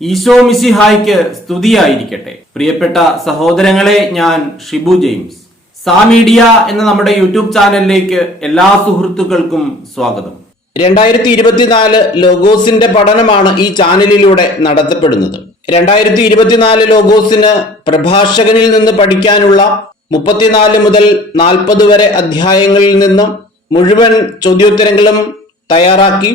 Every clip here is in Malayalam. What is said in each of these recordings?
ഈശോ മിശിഹായ്ക്ക് സ്തുതിയായിരിക്കട്ടെ. പ്രിയപ്പെട്ട സഹോദരങ്ങളെ, ഞാൻ ഷിബു ജെയിംസ്. സാ മീഡിയ എന്ന നമ്മുടെ യൂട്യൂബ് ചാനലിലേക്ക് എല്ലാ സുഹൃത്തുക്കൾക്കും സ്വാഗതം. 2024 ലോഗോസിന്റെ പഠനമാണ് ഈ ചാനലിലൂടെ നടത്തപ്പെടുന്നത്. 2024 ലോഗോസിന് പ്രഭാഷകനിൽ നിന്ന് പഠിക്കാനുള്ള 34 മുതൽ 40 വരെ അധ്യായങ്ങളിൽ നിന്ന് മുഴുവൻ ചോദ്യോത്തരങ്ങളും തയ്യാറാക്കി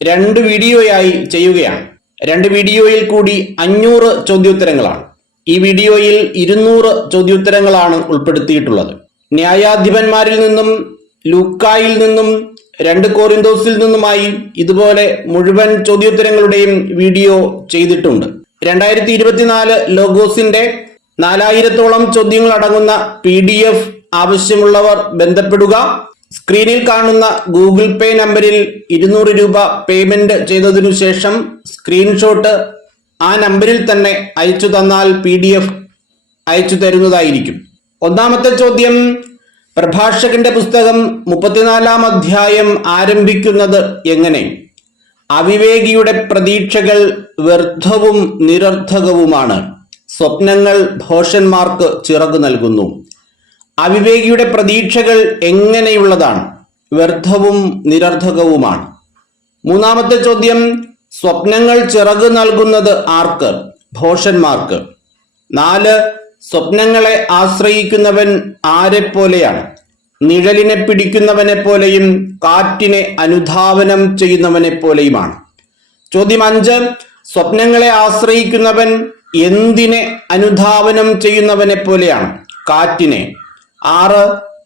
2 വീഡിയോയായി ചെയ്യുകയാണ്. 2 വീഡിയോയിൽ കൂടി 500 ചോദ്യോത്തരങ്ങളാണ്. ഈ വീഡിയോയിൽ 200 ചോദ്യോത്തരങ്ങളാണ് ഉൾപ്പെടുത്തിയിട്ടുള്ളത്. ന്യായാധിപന്മാരിൽ നിന്നും, ലൂക്കായിൽ നിന്നും, 2 കോരിന്തോസിൽ നിന്നുമായി ഇതുപോലെ മുഴുവൻ ചോദ്യോത്തരങ്ങളുടെയും വീഡിയോ ചെയ്തിട്ടുണ്ട്. 2024 ലോഗോസിന്റെ 4000-ഓളം ചോദ്യങ്ങൾ അടങ്ങുന്ന PDF ആവശ്യമുള്ളവർ ബന്ധപ്പെടുക. സ്ക്രീനിൽ കാണുന്ന ഗൂഗിൾ പേ നമ്പറിൽ 200 രൂപ പേയ്മെന്റ് ചെയ്തതിനു ശേഷം സ്ക്രീൻഷോട്ട് ആ നമ്പറിൽ തന്നെ അയച്ചു തന്നാൽ PDF അയച്ചു തരുന്നതായിരിക്കും. ഒന്നാമത്തെ ചോദ്യം, പ്രഭാഷകന്റെ പുസ്തകം 34-ാം അധ്യായം ആരംഭിക്കുന്നത് എങ്ങനെ? അവിവേകിയുടെ പ്രതീക്ഷകൾ വ്യർത്ഥവും നിരർത്ഥകവുമാണ്. സ്വപ്നങ്ങൾ ഭോഷന്മാർക്ക് ചിറകു നൽകുന്നു. അവിവേകിയുടെ പ്രതീക്ഷകൾ എങ്ങനെയുള്ളതാണ്? വ്യർത്ഥവും നിരർത്ഥകവുമാണ്. മൂന്നാമത്തെ ചോദ്യം, സ്വപ്നങ്ങൾ ചിറകു നൽകുന്നത് ആർക്ക്? ഭോഷന്മാർക്ക്. 4. സ്വപ്നങ്ങളെ ആശ്രയിക്കുന്നവൻ ആരെപ്പോലെയാണ്? നിഴലിനെ പിടിക്കുന്നവനെ പോലെയും കാറ്റിനെ അനുധാവനം ചെയ്യുന്നവനെ പോലെയുമാണ്. ചോദ്യം 5. സ്വപ്നങ്ങളെ ആശ്രയിക്കുന്നവൻ എന്തിനെ അനുധാവനം ചെയ്യുന്നവനെ പോലെയാണ്? കാറ്റിനെ. 6.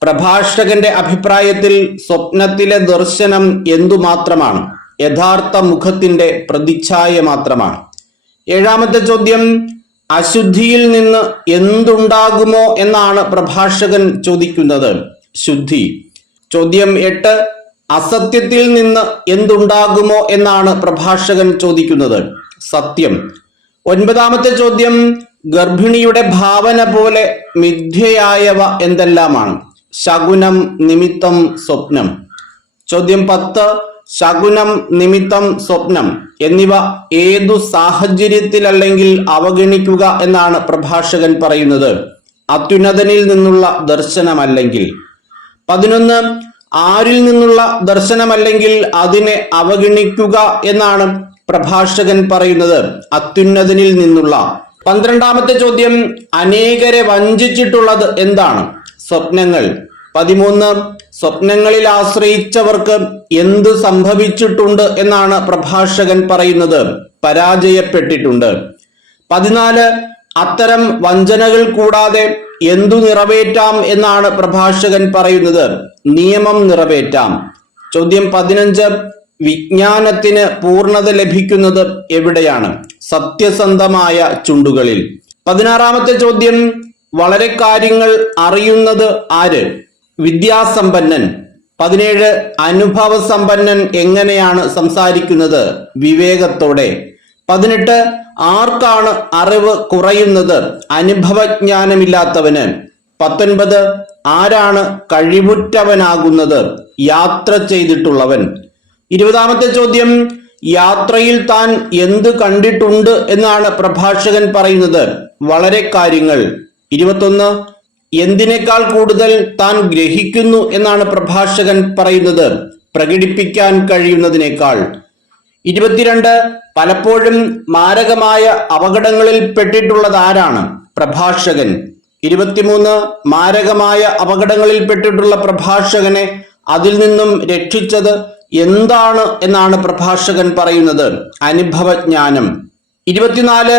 പ്രഭാഷകന്റെ അഭിപ്രായത്തിൽ സ്വപ്നത്തിലെ ദർശനം എന്തുമാത്രമാണ്? യഥാർത്ഥ മുഖത്തിന്റെ പ്രതിച്ഛായ മാത്രമാണ്. 7-ാമത്തെ ചോദ്യം, അശുദ്ധിയിൽ നിന്ന് എന്തുണ്ടാകുമോ എന്നാണ് പ്രഭാഷകൻ ചോദിക്കുന്നത്? ശുദ്ധി. ചോദ്യം 8, അസത്യത്തിൽ നിന്ന് എന്തുണ്ടാകുമോ എന്നാണ് പ്രഭാഷകൻ ചോദിക്കുന്നത്? സത്യം. 9-ാമത്തെ ചോദ്യം, ഗർഭിണിയുടെ ഭാവന പോലെ മിഥ്യയായവ എന്തെല്ലാമാണ്? ശകുനം, നിമിത്തം, സ്വപ്നം. ചോദ്യം 10, ശകുനം, നിമിത്തം, സ്വപ്നം എന്നിവ ഏതു സാഹചര്യത്തിലല്ലെങ്കിൽ അവഗണിക്കുക എന്നാണ് പ്രഭാഷകൻ പറയുന്നത്? അത്യുന്നതനിൽ നിന്നുള്ള ദർശനമല്ലെങ്കിൽ. 11, ആരിൽ നിന്നുള്ള ദർശനമല്ലെങ്കിൽ അതിനെ അവഗണിക്കുക എന്നാണ് പ്രഭാഷകൻ പറയുന്നത്? അത്യുന്നതനിൽ നിന്നുള്ള. 12-ാമത്തെ ചോദ്യം, അനേകരെ വഞ്ചിച്ചിട്ടുള്ളത് എന്താണ്? സ്വപ്നങ്ങൾ. 13, സ്വപ്നങ്ങളിൽ ആശ്രയിച്ചവർക്ക് എന്ത് സംഭവിച്ചിട്ടുണ്ട് എന്നാണ് പ്രഭാഷകൻ പറയുന്നത്? പരാജയപ്പെട്ടിട്ടുണ്ട്. 14, അത്തരം വഞ്ചനകൾ കൂടാതെ എന്തു നിറവേറ്റാം എന്നാണ് പ്രഭാഷകൻ പറയുന്നത്? നിയമം നിറവേറ്റാം. ചോദ്യം 15, വിജ്ഞാനത്തിന് പൂർണ്ണത ലഭിക്കുന്നത് എവിടെയാണ്? സത്യസന്ധമായ ചുണ്ടുകളിൽ. 16-ാമത്തെ ചോദ്യം, വളരെ കാര്യങ്ങൾ അറിയുന്നത് ആര്? വിദ്യാസമ്പന്നൻ. 17, അനുഭവസമ്പന്നൻ എങ്ങനെയാണ് സംസാരിക്കുന്നത്? വിവേകത്തോടെ. 18, ആർക്കാണ് അറിവ് കുറയുന്നത്? അനുഭവജ്ഞാനമില്ലാത്തവന്. 19, ആരാണ് കഴിവുറ്റവനാകുന്നത്? യാത്ര ചെയ്തിട്ടുള്ളവൻ. 20-ാമത്തെ ചോദ്യം, യാത്രയിൽ താൻ എന്ത് കണ്ടിട്ടുണ്ട് എന്നാണ് പ്രഭാഷകൻ പറയുന്നത്? വളരെ കാര്യങ്ങൾ. 21, എന്തിനേക്കാൾ കൂടുതൽ താൻ ഗ്രഹിക്കുന്നു എന്നാണ് പ്രഭാഷകൻ പറയുന്നത്? പ്രകടിപ്പിക്കാൻ കഴിയുന്നതിനേക്കാൾ. 22, പലപ്പോഴും മാരകമായ അപകടങ്ങളിൽ പെട്ടിട്ടുള്ളത് ആരാണ്? പ്രഭാഷകൻ. 23, മാരകമായ അപകടങ്ങളിൽ പെട്ടിട്ടുള്ള പ്രഭാഷകനെ അതിൽ നിന്നും രക്ഷിച്ചത് എന്താണ് എന്നാണ് പ്രഭാഷകൻ പറയുന്നത്? അനുഭവജ്ഞാനം. 24,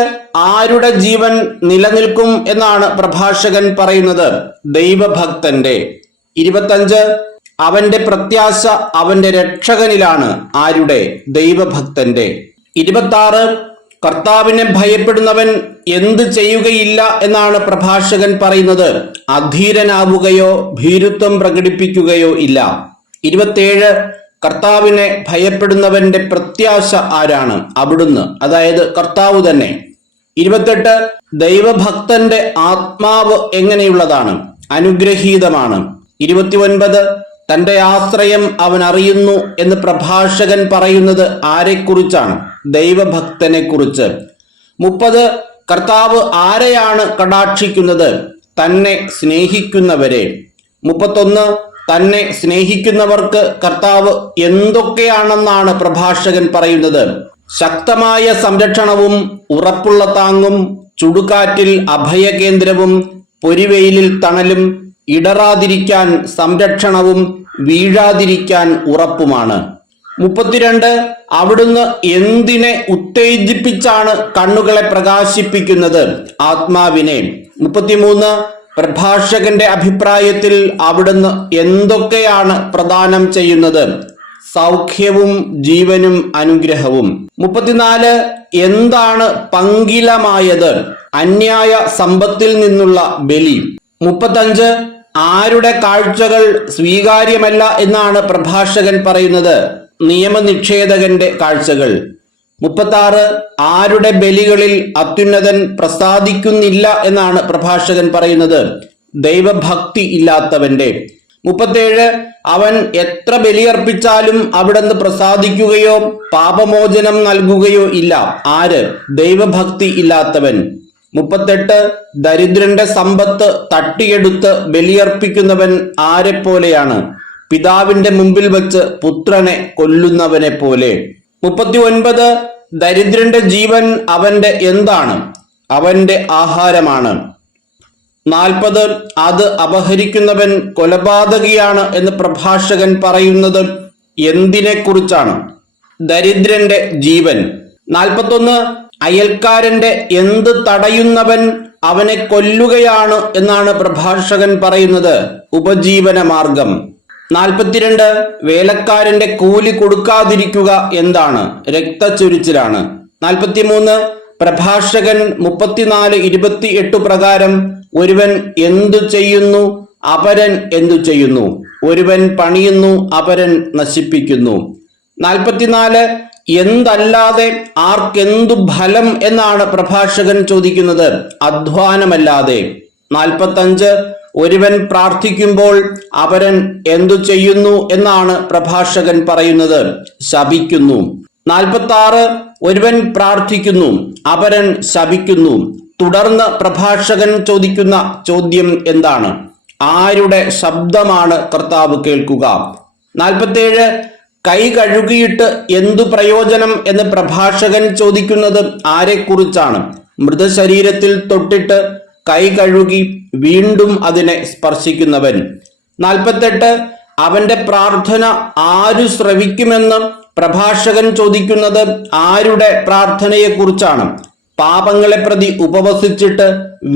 ആരുടെ ജീവൻ നിലനിൽക്കും എന്നാണ് പ്രഭാഷകൻ പറയുന്നത്? ദൈവഭക്തന്റെ. 25, അവന്റെ പ്രത്യാശ അവന്റെ രക്ഷകനിലാണ്. ആരുടെ? ദൈവഭക്തന്റെ. 26, കർത്താവിനെ ഭയപ്പെടുന്നവൻ എന്ത് ചെയ്യുകയില്ല എന്നാണ് പ്രഭാഷകൻ പറയുന്നത്? അധീരനാവുകയോ ഭീരുത്വം പ്രകടിപ്പിക്കുകയോ ഇല്ല. 27, കർത്താവിനെ ഭയപ്പെടുന്നവന്റെ പ്രത്യാശ ആരാണ്? അവിടുന്ന്, അതായത് കർത്താവ് തന്നെ. 28, ദൈവഭക്തന്റെ ആത്മാവ് എങ്ങനെയുള്ളതാണ്? അനുഗ്രഹീതമാണ്. 29, തന്റെ ആശ്രയം അവൻ അറിയുന്നു എന്ന് പ്രഭാഷകൻ പറയുന്നത് ആരെക്കുറിച്ചാണ്? ദൈവഭക്തനെ കുറിച്ച്. 30 കർത്താവ് ആരെയാണ് കടാക്ഷിക്കുന്നത്? തന്നെ സ്നേഹിക്കുന്നവരെ. 31 തന്നെ സ്നേഹിക്കുന്നവർക്ക് കർത്താവ് എന്തൊക്കെയാണെന്നാണ് പ്രഭാഷകൻ പറയുന്നത്? ശക്തമായ സംരക്ഷണവും ഉറപ്പുള്ള താങ്ങും ചുടുകാറ്റിൽ അഭയകേന്ദ്രവും പൊരിവെയിലിൽ തണലും ഇടറാതിരിക്കാൻ സംരക്ഷണവും വീഴാതിരിക്കാൻ ഉറപ്പുമാണ്. 32 അവിടുന്ന് എന്തിനെ ഉത്തേജിപ്പിച്ചാണ് കണ്ണുകളെ പ്രകാശിപ്പിക്കുന്നത്? ആത്മാവിനെ. 33 പ്രഭാഷകന്റെ അഭിപ്രായത്തിൽ അവിടുന്ന് എന്തൊക്കെയാണ് പ്രദാനം ചെയ്യുന്നത്? സൗഖ്യവും ജീവനും അനുഗ്രഹവും. 34 എന്താണ് പങ്കിലമായത്? അന്യായ സമ്പത്തിൽ നിന്നുള്ള ബലി. 35 ആരുടെ കാഴ്ചകൾ സ്വീകാര്യമല്ല എന്നാണ് പ്രഭാഷകൻ പറയുന്നത്? നിയമനിഷേധകന്റെ കാഴ്ചകൾ. 36 ആരുടെ ബലികളിൽ അത്യുന്നതൻ പ്രസാദിക്കുന്നില്ല എന്നാണ് പ്രഭാഷകൻ പറയുന്നത്? ദൈവഭക്തി ഇല്ലാത്തവന്റെ. 37 അവൻ എത്ര ബലിയർപ്പിച്ചാലും അവിടുന്ന് പ്രസാദിക്കുകയോ പാപമോചനം നൽകുകയോ ഇല്ല. ആര്? ദൈവഭക്തി ഇല്ലാത്തവൻ. 38 ദരിദ്രന്റെ സമ്പത്ത് തട്ടിയെടുത്ത് ബലിയർപ്പിക്കുന്നവൻ ആരെപ്പോലെയാണ്? പിതാവിന്റെ മുമ്പിൽ വച്ച് പുത്രനെ കൊല്ലുന്നവനെ പോലെ. 39 ദരിദ്രന്റെ ജീവൻ അവന്റെ എന്താണ്? അവന്റെ ആഹാരമാണ്. 40 അത് അപഹരിക്കുന്നവൻ കൊലപാതകിയാണ് എന്ന് പ്രഭാഷകൻ പറയുന്നത് എന്തിനെ കുറിച്ചാണ്? ദരിദ്രന്റെ ജീവൻ. 41 അയൽക്കാരന്റെ എന്ത് തടയുന്നവൻ അവനെ കൊല്ലുകയാണ് എന്നാണ് പ്രഭാഷകൻ പറയുന്നത്? ഉപജീവന മാർഗം. 42 വേലക്കാരന്റെ കൂലി കൊടുക്കാതിരിക്കുക എന്താണ്? രക്തച്ചൊരിച്ചിലാണ്. 43 പ്രഭാഷകൻ 34:28 പ്രകാരം ഒരുവൻ എന്തു ചെയ്യുന്നു അപരൻ എന്തു ചെയ്യുന്നു? ഒരുവൻ പണിയുന്നു അപരൻ നശിപ്പിക്കുന്നു. 44 എന്തല്ലാതെ ആർക്കെന്തു ഫലം എന്നാണ് പ്രഭാഷകൻ ചോദിക്കുന്നത്? അധ്വാനമല്ലാതെ. 45 ഒരുവൻ പ്രാർത്ഥിക്കുമ്പോൾ അപരൻ എന്തു ചെയ്യുന്നു എന്നാണ് പ്രഭാഷകൻ പറയുന്നത്? ശപിക്കുന്നു. 46 ഒരുവൻ പ്രാർത്ഥിക്കുന്നു അപരൻ ശപിക്കുന്നു. തുടർന്ന് പ്രഭാഷകൻ ചോദിക്കുന്ന ചോദ്യം എന്താണ്? ആരുടെ ശബ്ദമാണ് കർത്താവ് കേൾക്കുക? 47 കൈ കഴുകിയിട്ട് എന്തു പ്രയോജനം എന്ന് പ്രഭാഷകൻ ചോദിക്കുന്നത് ആരെക്കുറിച്ചാണ്? മൃതശരീരത്തിൽ തൊട്ടിട്ട് കൈ കഴുകി വീണ്ടും അതിനെ സ്പർശിക്കുന്നവൻ. 48 അവന്റെ പ്രാർത്ഥന ആരു ശ്രവിക്കുമെന്ന് പ്രഭാഷകൻ ചോദിക്കുന്നത് ആരുടെ പ്രാർത്ഥനയെക്കുറിച്ചാണ്? പാപങ്ങളെ പ്രതി ഉപവസിച്ചിട്ട്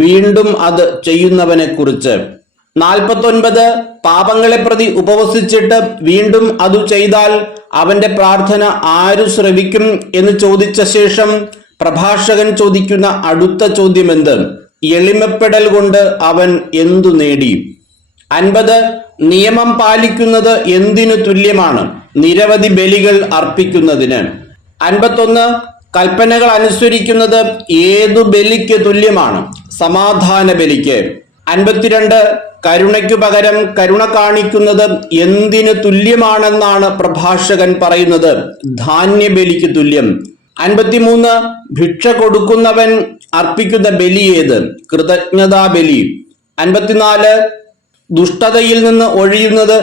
വീണ്ടും അത് ചെയ്യുന്നവനെ കുറിച്ച്. 49 പാപങ്ങളെ പ്രതി ഉപവസിച്ചിട്ട് വീണ്ടും അത് ചെയ്താൽ അവന്റെ പ്രാർത്ഥന ആരു ശ്രവിക്കും എന്ന് ചോദിച്ച ശേഷം പ്രഭാഷകൻ ചോദിക്കുന്ന അടുത്ത ചോദ്യം എന്ത്? എളിമപ്പെടൽ കൊണ്ട് അവൻ എന്തു നേടി? 50 നിയമം പാലിക്കുന്നത് എന്തിനു തുല്യമാണ്? നിരവധി ബലികൾ അർപ്പിക്കുന്നതിന്. 51 കൽപ്പനകൾ അനുസരിക്കുന്നത് ഏതു ബലിക്ക് തുല്യമാണ്? സമാധാന ബലിക്ക്. 52 കരുണയ്ക്കു പകരം കരുണ കാണിക്കുന്നത് എന്തിന് തുല്യമാണെന്നാണ് പ്രഭാഷകൻ പറയുന്നത്? ധാന്യബലിക്ക് തുല്യം. 53 ഭിക്ഷ കൊടുക്കുന്നവൻ അർപ്പിക്കുന്ന ബലി ഏത്? കൃതജ്ഞതാ ബലി. 54 ദുഷ്ടതയിൽ നിന്ന് ഒഴിയുന്നത്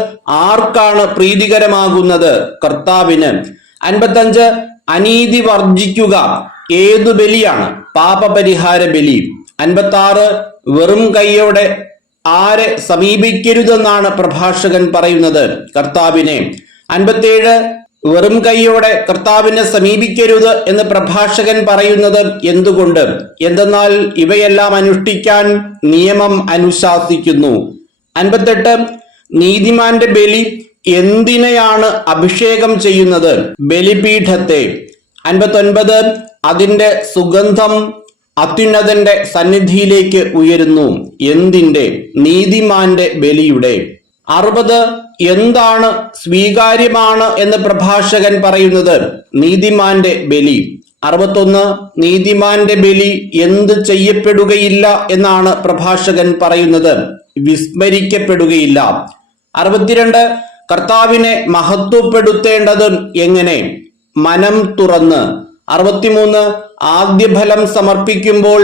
ആർക്കാണ് പ്രീതികരമാകുന്നത്? കർത്താവിന്. 55 അനീതി വർജിക്കുക ഏതു ബലിയാണ്? പാപപരിഹാര ബലി. 56 വെറും കൈയോടെ ആരെ സമീപിക്കരുതെന്നാണ് പ്രഭാഷകൻ പറയുന്നത്? കർത്താവിനെ. 57 വെറും കൈയോടെ കർത്താവിനെ സമീപിക്കരുത് എന്ന് പ്രഭാഷകൻ പറയുന്നത് എന്തുകൊണ്ട്? എന്തെന്നാൽ ഇവയെല്ലാം അനുഷ്ഠിക്കാൻ നിയമം അനുശാസിക്കുന്നു. 58 നീതിമാന്റെ ബലി എന്തിനെയാണ് അഭിഷേകം ചെയ്യുന്നത്? ബലിപീഠത്തെ. 59 അതിന്റെ സുഗന്ധം അത്യുന്നതന്റെ സന്നിധിയിലേക്ക് ഉയരുന്നു. എന്തിന്റെ? നീതിമാന്റെ ബലിയുടെ. 60 എന്താണ് സ്വീകാര്യമാണ് എന്ന് പ്രഭാഷകൻ പറയുന്നത്? നീതിമാന്റെ ബലി. 61 നീതിമാന്റെ ബലി എന്ത് ചെയ്യപ്പെടുകയില്ല എന്നാണ് പ്രഭാഷകൻ പറയുന്നത്? വിസ്മരിക്കപ്പെടുകയില്ല. 62 കർത്താവിനെ മഹത്വപ്പെടുത്തേണ്ടത് എങ്ങനെ? മനം തുറന്ന്. 63 ആദ്യഫലം സമർപ്പിക്കുമ്പോൾ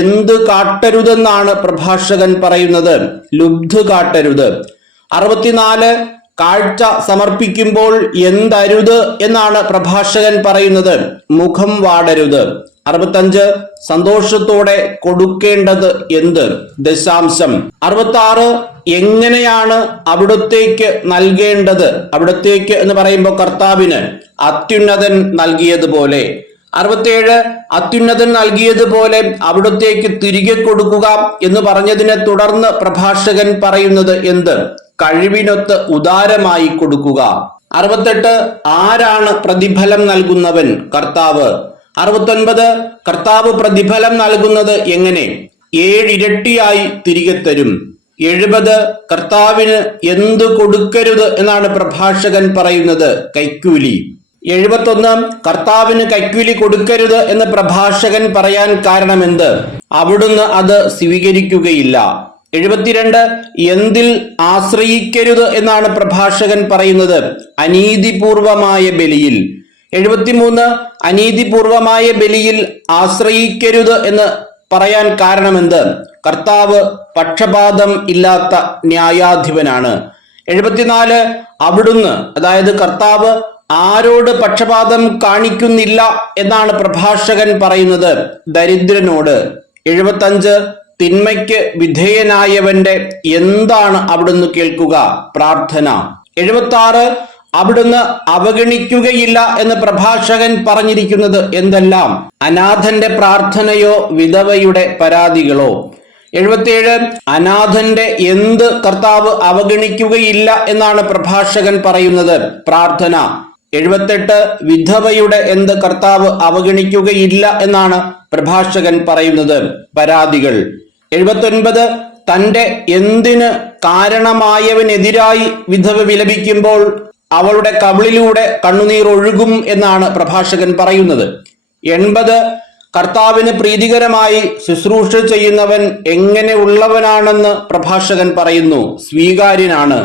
എന്ത് കാട്ടരുതെന്നാണ് പ്രഭാഷകൻ പറയുന്നത്? ലുബ്ധ് കാട്ടരുത്. 64 കാഴ്ച സമർപ്പിക്കുമ്പോൾ എന്തരുത് എന്നാണ് പ്രഭാഷകൻ പറയുന്നത്? മുഖം വാടരുത്. 65 സന്തോഷത്തോടെ കൊടുക്കേണ്ടത് എന്ത്? ദശാംശം. 66 എങ്ങനെയാണ് അവിടുത്തേക്ക് നൽകേണ്ടത്? അവിടുത്തേക്ക് എന്ന് പറയുമ്പോൾ കർത്താവിന് അത്യുന്നതൻ നൽകിയതുപോലെ. 67 അത്യുന്നതൻ നൽകിയതുപോലെ അവിടുത്തേക്ക് തിരികെ കൊടുക്കുക എന്ന് പറഞ്ഞതിനെ തുടർന്ന് പ്രഭാഷകൻ പറയുന്നത് എന്ത്? കഴിവിനൊത്ത് ഉദാരമായി കൊടുക്കുക. 68 ആരാണ് പ്രതിഫലം നൽകുന്നവൻ? കർത്താവ്. 69 കർത്താവ് പ്രതിഫലം നൽകുന്നത് എങ്ങനെ? 7 ഇരട്ടിയായി തിരികെ തരും. 70 കർത്താവിന് എന്തു കൊടുക്കരുത് എന്നാണ് പ്രഭാഷകൻ പറയുന്നത്? കൈക്കൂലി. 71 കർത്താവിന് കൈക്കൂലി കൊടുക്കരുത് എന്ന് പ്രഭാഷകൻ പറയാൻ കാരണമെന്ത്? അവിടുന്ന് അത് സ്വീകരിക്കുകയില്ല. 72 എന്തിൽ ആശ്രയിക്കരുത് എന്നാണ് പ്രഭാഷകൻ പറയുന്നത്? അനീതിപൂർവമായ ബലിയിൽ. 73 അനീതിപൂർവമായ ബലിയിൽ ആശ്രയിക്കരുത് എന്ന് പറയാൻ കാരണമെന്ത്? കർത്താവ് പക്ഷപാതം ഇല്ലാത്ത ന്യായാധിപനാണ്. 74 അവിടുന്ന്, അതായത് കർത്താവ് ആരോട് പക്ഷപാതം കാണിക്കുന്നില്ല എന്നാണ് പ്രഭാഷകൻ പറയുന്നത്? ദരിദ്രനോട്. 75 തിന്മയ്ക്ക് വിധേയനായവന്റെ എന്താണ് അവിടുന്ന് കേൾക്കുക? പ്രാർത്ഥന. 76 അവിടുന്ന് അവഗണിക്കുകയില്ല എന്ന് പ്രഭാഷകൻ പറഞ്ഞിരിക്കുന്നത് എന്തെല്ലാം? അനാഥന്റെ പ്രാർത്ഥനയോ വിധവയുടെ പരാതികളോ? 77 അനാഥന്റെ എന്ത് കർത്താവ് അവഗണിക്കുകയില്ല എന്നാണ് പ്രഭാഷകൻ പറയുന്നത്? പ്രാർത്ഥന. 78 വിധവയുടെ എന്ത് കർത്താവ് അവഗണിക്കുകയില്ല എന്നാണ് പ്രഭാഷകൻ പറയുന്നത്? പരാതികൾ. 79 തന്റെ എന്തിന് കാരണമായവനെതിരായി വിധവ വിലപിക്കുമ്പോൾ അവളുടെ കവിളിലൂടെ കണ്ണുനീർ ഒഴുകും എന്നാണ് പ്രഭാഷകൻ പറയുന്നത്. 80 കർത്താവിന് പ്രീതികരമായി ശുശ്രൂഷ ചെയ്യുന്നവൻ എങ്ങനെ ഉള്ളവനാണെന്ന് പ്രഭാഷകൻ പറയുന്നു? സ്വീകാര്യനാണ്.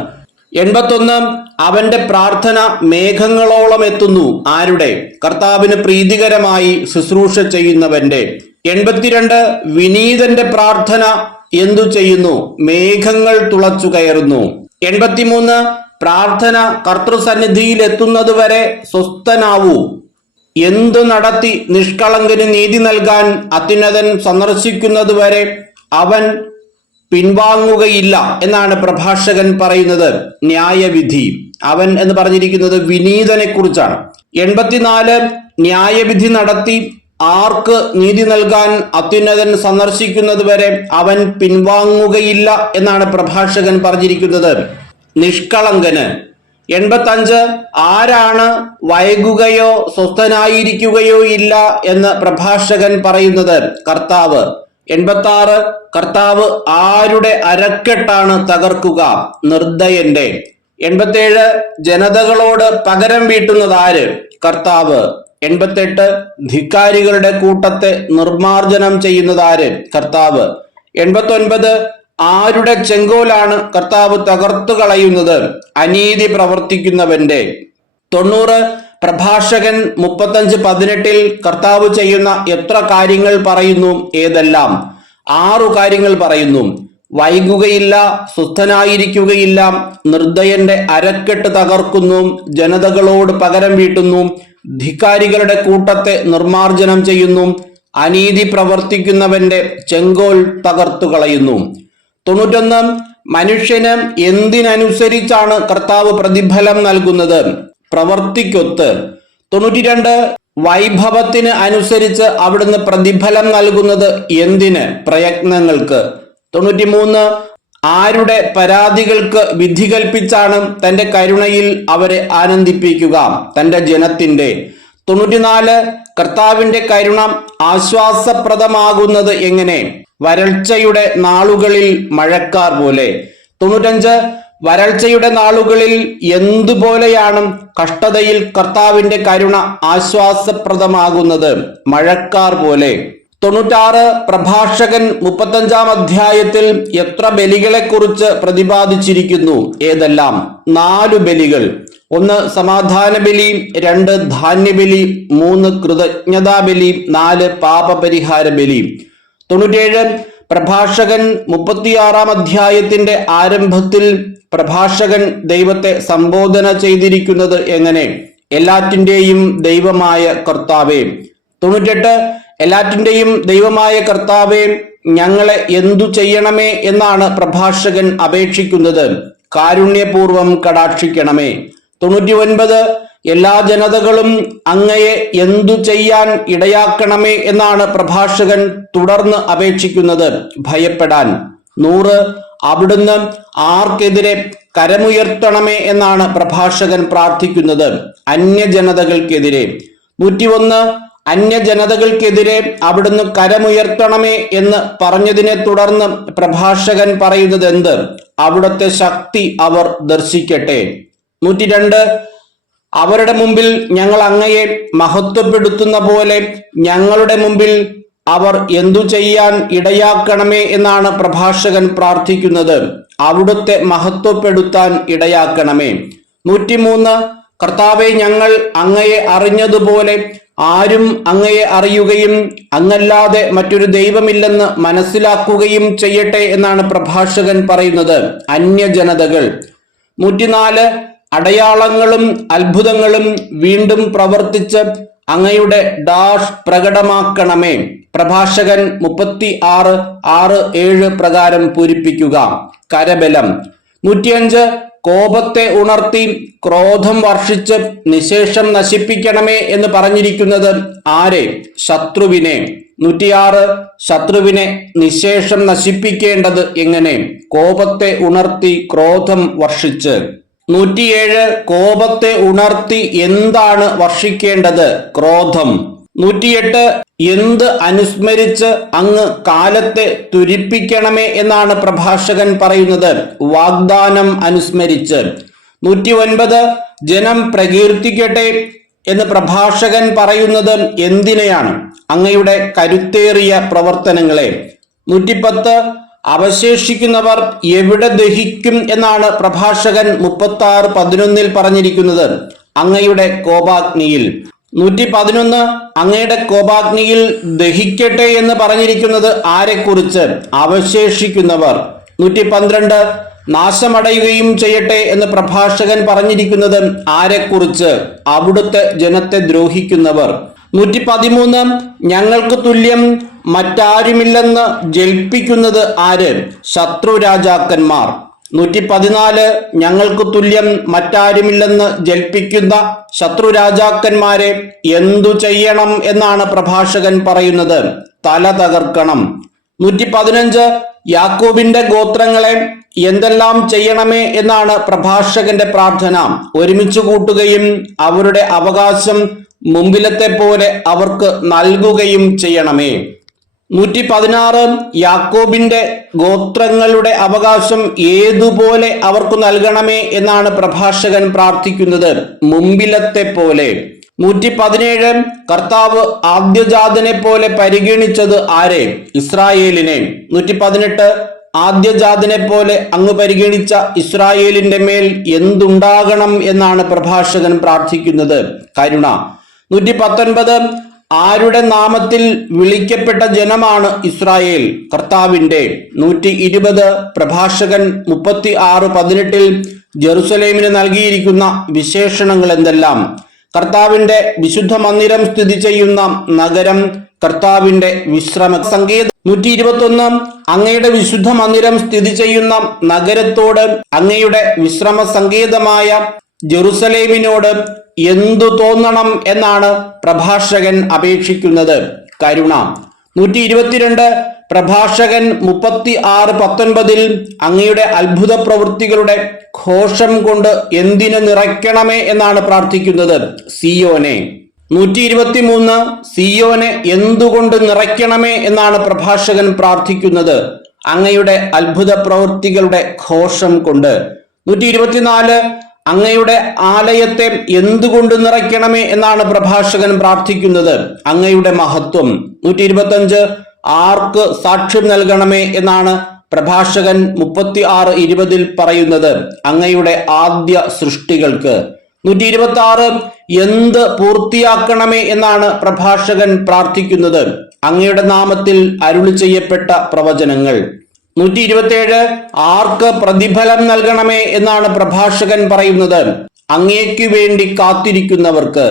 81 അവന്റെ പ്രാർത്ഥന മേഘങ്ങളോളം എത്തുന്നു. ആരുടെ? കർത്താവിന് പ്രീതികരമായി ശുശ്രൂഷ ചെയ്യുന്നവന്റെ. 82 വിനീതന്റെ പ്രാർത്ഥന എന്തു ചെയ്യുന്നു? മേഘങ്ങൾ തുളച്ചു കയറുന്നു. 83 പ്രാർത്ഥന കർത്തൃസന്നിധിയിൽ എത്തുന്നതുവരെ സ്വസ്ഥനാവൂ. എന്തു നടത്തി നിഷ്കളങ്കന് നീതി നൽകാൻ അത്യുന്നതൻ സന്ദർശിക്കുന്നതുവരെ അവൻ പിൻവാങ്ങുകയില്ല എന്നാണ് പ്രഭാഷകൻ പറയുന്നത്? ന്യായവിധി. അവൻ എന്ന് പറഞ്ഞിരിക്കുന്നത് വിനീതനെ കുറിച്ചാണ്. 84 ന്യായവിധി നടത്തി ആർക്ക് നീതി നൽകാൻ അത്യുന്നതൻ സന്ദർശിക്കുന്നത് വരെ അവൻ പിൻവാങ്ങുകയില്ല എന്നാണ് പ്രഭാഷകൻ പറഞ്ഞിരിക്കുന്നത്? നിഷ്കളങ്കന്. 85 ആരാണ് വൈകുകയോ സ്വസ്ഥനായിരിക്കുകയോ ഇല്ല എന്ന് പ്രഭാഷകൻ പറയുന്നത്? കർത്താവ്. 86 കർത്താവ് ആരുടെ അരക്കെട്ടാണ് തകർക്കുക? നിർദ്ദയന്റെ. 87 ജനതകളോട് പകരം വീട്ടുന്നത് ആര്? കർത്താവ്. 88 ധിക്കാരികളുടെ കൂട്ടത്തെ നിർമാർജനം ചെയ്യുന്നത് ആര്? കർത്താവ്. 89 ആരുടെ ചെങ്കോലാണ് കർത്താവ് തകർത്തു കളയുന്നത്? അനീതി പ്രവർത്തിക്കുന്നവന്റെ. 90 പ്രഭാഷകൻ 35:18 കർത്താവ് ചെയ്യുന്ന എത്ര കാര്യങ്ങൾ പറയുന്നു? ഏതെല്ലാം? 6 കാര്യങ്ങൾ പറയുന്നു. വൈകുകയില്ല, സ്വസ്ഥനായിരിക്കുകയില്ല, നിർദ്ദയന്റെ അരക്കെട്ട് തകർക്കുന്നു, ജനതകളോട് പകരം വീട്ടുന്നു, ധിക്കാരികളുടെ കൂട്ടത്തെ നിർമാർജനം ചെയ്യുന്നു, അനീതി പ്രവർത്തിക്കുന്നവന്റെ ചെങ്കോൽ തകർത്തു കളയുന്നു. 91 മനുഷ്യന് എന്തിനനുസരിച്ചാണ് കർത്താവ് പ്രതിഫലം നൽകുന്നത്? പ്രവർത്തിക്കൊത്ത്. 92 വൈഭവത്തിന് അനുസരിച്ച് അവിടുന്ന് പ്രതിഫലം നൽകുന്നത് എന്തിന്? പ്രയത്നങ്ങൾക്ക്. 93 ആരുടെ പരാതികൾക്ക് വിധി കൽപ്പിച്ചാണ് തന്റെ കരുണയിൽ അവരെ ആനന്ദിപ്പിക്കുക? തന്റെ ജനത്തിന്റെ. 94 കർത്താവിന്റെ കരുണ ആശ്വാസപ്രദമാകുന്നത് എങ്ങനെ? വരൾച്ചയുടെ നാളുകളിൽ മഴക്കാർ പോലെ. 95 വരൾച്ചയുടെ നാളുകളിൽ എന്തുപോലെയാണ് കഷ്ടതയിൽ കർത്താവിന്റെ കരുണ ആശ്വാസപ്രദമാകുന്നത്? മഴക്കാർ പോലെ. 96 പ്രഭാഷകൻ 35-ാം അധ്യായത്തിൽ എത്ര ബലികളെ കുറിച്ച് പ്രതിപാദിച്ചിരിക്കുന്നു? ഏതെല്ലാം? 4 ബലികൾ. 1 സമാധാന ബലി, 2 ധാന്യബലി, 3 കൃതജ്ഞതാബലി, 4 പാപപരിഹാര ബലി. 97 പ്രഭാഷകൻ 36 അധ്യായത്തിന്റെ ആരംഭത്തിൽ പ്രഭാഷകൻ ദൈവത്തെ സംബോധന ചെയ്തിരിക്കുന്നത് എങ്ങനെ? എല്ലാറ്റിന്റെയും ദൈവമായ കർത്താവേ. 98 എല്ലാറ്റിന്റെയും ദൈവമായ കർത്താവേ, ഞങ്ങളെ എന്തു ചെയ്യണമേ എന്നാണ് പ്രഭാഷകൻ അപേക്ഷിക്കുന്നത്. കാരുണ്യപൂർവം കടാക്ഷിക്കണമേ. 99 എല്ലാ ജനതകളും അങ്ങയെ എന്തു ചെയ്യാൻ ഇടയാക്കണമേ എന്നാണ് പ്രഭാഷകൻ തുടർന്ന് അപേക്ഷിക്കുന്നത്. ഭയപ്പെടാൻ. 100 അവിടുന്ന് ആർക്കെതിരെ കരമുയർത്തണമേ എന്നാണ് പ്രഭാഷകൻ പ്രാർത്ഥിക്കുന്നത്. അന്യജനതകൾക്കെതിരെ. 101 അന്യജനതകൾക്കെതിരെ അവിടുന്ന് കരമുയർത്തണമേ എന്ന് പറഞ്ഞതിനെ തുടർന്ന് പ്രഭാഷകൻ പറയുന്നത് എന്ത്? അവിടുത്തെ ശക്തി അവർ ദർശിക്കട്ടെ. 102 അവരുടെ മുമ്പിൽ ഞങ്ങൾ അങ്ങയെ മഹത്വപ്പെടുത്തുന്ന പോലെ ഞങ്ങളുടെ മുമ്പിൽ അവർ എന്തു ചെയ്യാൻ ഇടയാക്കണമേ എന്നാണ് പ്രഭാഷകൻ പ്രാർത്ഥിക്കുന്നത്. അവിടുത്തെ മഹത്വപ്പെടുത്താൻ ഇടയാക്കണമേ. 103 കർത്താവെ, ഞങ്ങൾ അങ്ങയെ അറിഞ്ഞതുപോലെ ആരും അങ്ങയെ അറിയുകയും അങ്ങല്ലാതെ മറ്റൊരു ദൈവമില്ലെന്ന് മനസ്സിലാക്കുകയും ചെയ്യട്ടെ എന്നാണ് പ്രഭാഷകൻ പറയുന്നത്. അന്യജനതകൾ. 104 അടയാളങ്ങളും അത്ഭുതങ്ങളും വീണ്ടും പ്രവർത്തിച്ച് അങ്ങയുടെ ഡാഷ് പ്രകടമാക്കണമേ. പ്രഭാഷകൻ 36, 6, 7 പ്രകാരം പൂരിപ്പിക്കുക. കരബലം. 105 കോപത്തെ ഉണർത്തി ക്രോധം വർഷിച്ച് നിശേഷം നശിപ്പിക്കണമേ എന്ന് പറഞ്ഞിരിക്കുന്നത് ആരെ? ശത്രുവിനെ. 106 ശത്രുവിനെ നിശേഷം നശിപ്പിക്കേണ്ടത് എങ്ങനെ? കോപത്തെ ഉണർത്തി ക്രോധം വർഷിച്ച്. 107 കോപത്തെ ഉണർത്തി എന്താണ് വർഷിക്കേണ്ടത്? ക്രോധം. 108 എന്ത് അനുസ്മരിച്ച് അങ്ങ് കാലത്തെ തുരിപ്പിക്കണമേ എന്നാണ് പ്രഭാഷകൻ പറയുന്നത്? വാഗ്ദാനം അനുസ്മരിച്ച്. 109 ജനം പ്രകീർത്തിക്കട്ടെ എന്ന് പ്രഭാഷകൻ പറയുന്നത് എന്തിനെയാണ്? അങ്ങയുടെ കരുത്തേറിയ പ്രവർത്തനങ്ങളെ. 110 അവശേഷിക്കുന്നവർ എവിടെ ദഹിക്കും എന്നാണ് പ്രഭാഷകൻ 36:11 പറഞ്ഞിരിക്കുന്നത്? അങ്ങയുടെ കോപാഗ്നിയിൽ. 111 അങ്ങയുടെ കോപാഗ്നിയിൽ ദഹിക്കട്ടെ എന്ന് പറഞ്ഞിരിക്കുന്നത് ആരെക്കുറിച്ച്? അവശേഷിക്കുന്നവർ. 112 നാശമടയുകയും ചെയ്യട്ടെ എന്ന് പ്രഭാഷകൻ പറഞ്ഞിരിക്കുന്നത് ആരെക്കുറിച്ച്? അവിടുത്തെ ജനത്തെ ദ്രോഹിക്കുന്നവർ. 113 ഞങ്ങൾക്ക് തുല്യം മറ്റാരുമില്ലെന്ന് ജൽപ്പിക്കുന്നത് ആര്? ശത്രു രാജാക്കന്മാർ. 114 ഞങ്ങൾക്ക് തുല്യം മറ്റാരുമില്ലെന്ന് ജൽപ്പിക്കുന്ന ശത്രു രാജാക്കന്മാരെ എന്തു ചെയ്യണം എന്നാണ് പ്രഭാഷകൻ പറയുന്നത്? തല തകർക്കണം. 115 യാക്കോബിന്റെ ഗോത്രങ്ങളെ എന്തെല്ലാം ചെയ്യണമേ എന്നാണ് പ്രഭാഷകന്റെ പ്രാർത്ഥന? ഒരുമിച്ച് കൂട്ടുകയും അവരുടെ അവകാശം മുമ്പിലത്തെ പോലെ അവർക്ക് നൽകുകയും ചെയ്യണമേ. 116 യാക്കോബിന്റെ ഗോത്രങ്ങളുടെ അവകാശം ഏതുപോലെ അവർക്ക് നൽകണമേ എന്നാണ് പ്രഭാഷകൻ പ്രാർത്ഥിക്കുന്നത്? മുമ്പിലത്തെ പോലെ. 117 കർത്താവ് ആദ്യജാതനെ പോലെ പരിഗണിച്ചത് ആരെ? ഇസ്രായേലിനെ. 118 ആദ്യജാതനെ പോലെ അങ്ങ് പരിഗണിച്ച ഇസ്രായേലിന്റെ മേൽ എന്തുണ്ടാകണം എന്നാണ് പ്രഭാഷകൻ പ്രാർത്ഥിക്കുന്നത്? കരുണ. 119 ആരുടെ നാമത്തിൽ വിളിക്കപ്പെട്ട ജനമാണ് ഇസ്രായേൽ? കർത്താവിന്റെ. 120 പ്രഭാഷകൻ 36:18 ജെറുസലേമിന് നൽകിയിരിക്കുന്ന വിശേഷണങ്ങൾ എന്തെല്ലാം? കർത്താവിന്റെ വിശുദ്ധ മന്ദിരം സ്ഥിതി ചെയ്യുന്ന നഗരം, കർത്താവിന്റെ വിശ്രമ സങ്കേതം. 121 അങ്ങയുടെ വിശുദ്ധ മന്ദിരം സ്ഥിതി ചെയ്യുന്ന നഗരത്തോട് അങ്ങയുടെ വിശ്രമ സങ്കേതമായ ജെറുസലേമിനോട് എന്തു തോന്നണം എന്നാണ് പ്രഭാഷകൻ അപേക്ഷിക്കുന്നത്? കരുണ. 122 പ്രഭാഷകൻ 36:19 അങ്ങയുടെ അത്ഭുത പ്രവൃത്തികളുടെ ഘോഷം കൊണ്ട് എന്തിനു നിറയ്ക്കണമേ എന്നാണ് പ്രാർത്ഥിക്കുന്നത്? സിയോനെ. 123 സിയോനെ എന്തുകൊണ്ട് നിറയ്ക്കണമേ എന്നാണ് പ്രഭാഷകൻ പ്രാർത്ഥിക്കുന്നത്? അങ്ങയുടെ അത്ഭുത പ്രവൃത്തികളുടെ ഘോഷം കൊണ്ട്. 124 അങ്ങയുടെ ആലയത്തെ എന്തുകൊണ്ട് നിറയ്ക്കണമേ എന്നാണ് പ്രഭാഷകൻ പ്രാർത്ഥിക്കുന്നത്? അങ്ങയുടെ മഹത്വം. 125 ആർക്ക് സാക്ഷ്യം നൽകണമേ എന്നാണ് പ്രഭാഷകൻ 36:20 പറയുന്നത്? അങ്ങയുടെ ആദ്യ സൃഷ്ടികൾക്ക്. 126 എന്ത് പൂർത്തിയാക്കണമേ എന്നാണ് പ്രഭാഷകൻ പ്രാർത്ഥിക്കുന്നത്? അങ്ങയുടെ നാമത്തിൽ അരുളി ചെയ്യപ്പെട്ട പ്രവചനങ്ങൾ. 127 ആർക്ക് പ്രതിഫലം നൽകണമേ എന്നാണ് പ്രഭാഷകൻ പറയുന്നത്? അങ്ങേക്കു വേണ്ടി കാത്തിരിക്കുന്നവർക്ക്.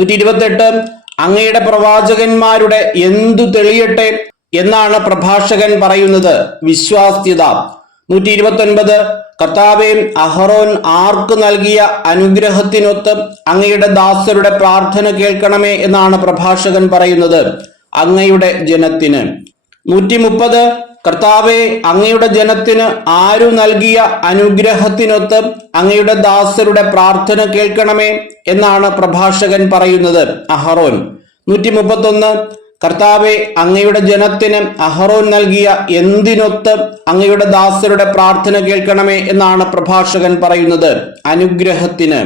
128 അങ്ങയുടെ പ്രവാചകന്മാരുടെ എന്തു തെളിയട്ടെ എന്നാണ് പ്രഭാഷകൻ പറയുന്നത്? വിശ്വാസ്യത. 129 കർത്താവേ, അഹറോൻ ആർക്ക് നൽകിയ അനുഗ്രഹത്തിനൊത്ത് അങ്ങയുടെ ദാസരുടെ പ്രാർത്ഥന കേൾക്കണമേ എന്നാണ് പ്രഭാഷകൻ പറയുന്നത്? അങ്ങയുടെ ജനത്തിന്. 130 കർത്താവേ, അങ്ങയുടെ ജനത്തിന് ആരു നൽകിയ അനുഗ്രഹത്തിനൊത്ത് അങ്ങയുടെ ദാസരുടെ പ്രാർത്ഥന കേൾക്കണമേ എന്നാണ് പ്രഭാഷകൻ പറയുന്നത്? അഹറോൻ. 131 കർത്താവെ, അങ്ങയുടെ ജനത്തിന് അഹറോൻ നൽകിയ എന്തിനൊത്ത് അങ്ങയുടെ ദാസരുടെ പ്രാർത്ഥന കേൾക്കണമേ എന്നാണ് പ്രഭാഷകൻ പറയുന്നത്? അനുഗ്രഹത്തിന്.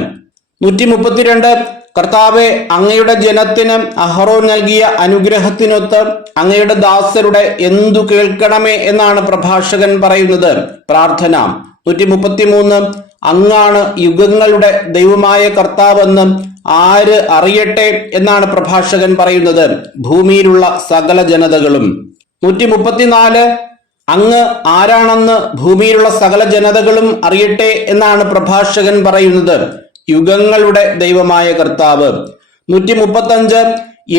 132 കർത്താവെ, അങ്ങയുടെ ജനത്തിന് അഹറോൻ നൽകിയ അനുഗ്രഹത്തിനൊത്ത് അങ്ങയുടെ ദാസരുടെ എന്തു കേൾക്കണമേ എന്നാണ് പ്രഭാഷകൻ പറയുന്നത്? പ്രാർത്ഥന. 133 അങ്ങാണ് യുഗങ്ങളുടെ ദൈവമായ കർത്താവെന്ന് ആര് അറിയട്ടെ എന്നാണ് പ്രഭാഷകൻ പറയുന്നത്? ഭൂമിയിലുള്ള സകല ജനതകളും. 134 അങ്ങ് ആരാണെന്ന് ഭൂമിയിലുള്ള സകല ജനതകളും അറിയട്ടെ എന്നാണ് പ്രഭാഷകൻ പറയുന്നത്? യുഗങ്ങളുടെ ദൈവമായ കർത്താവ്. 135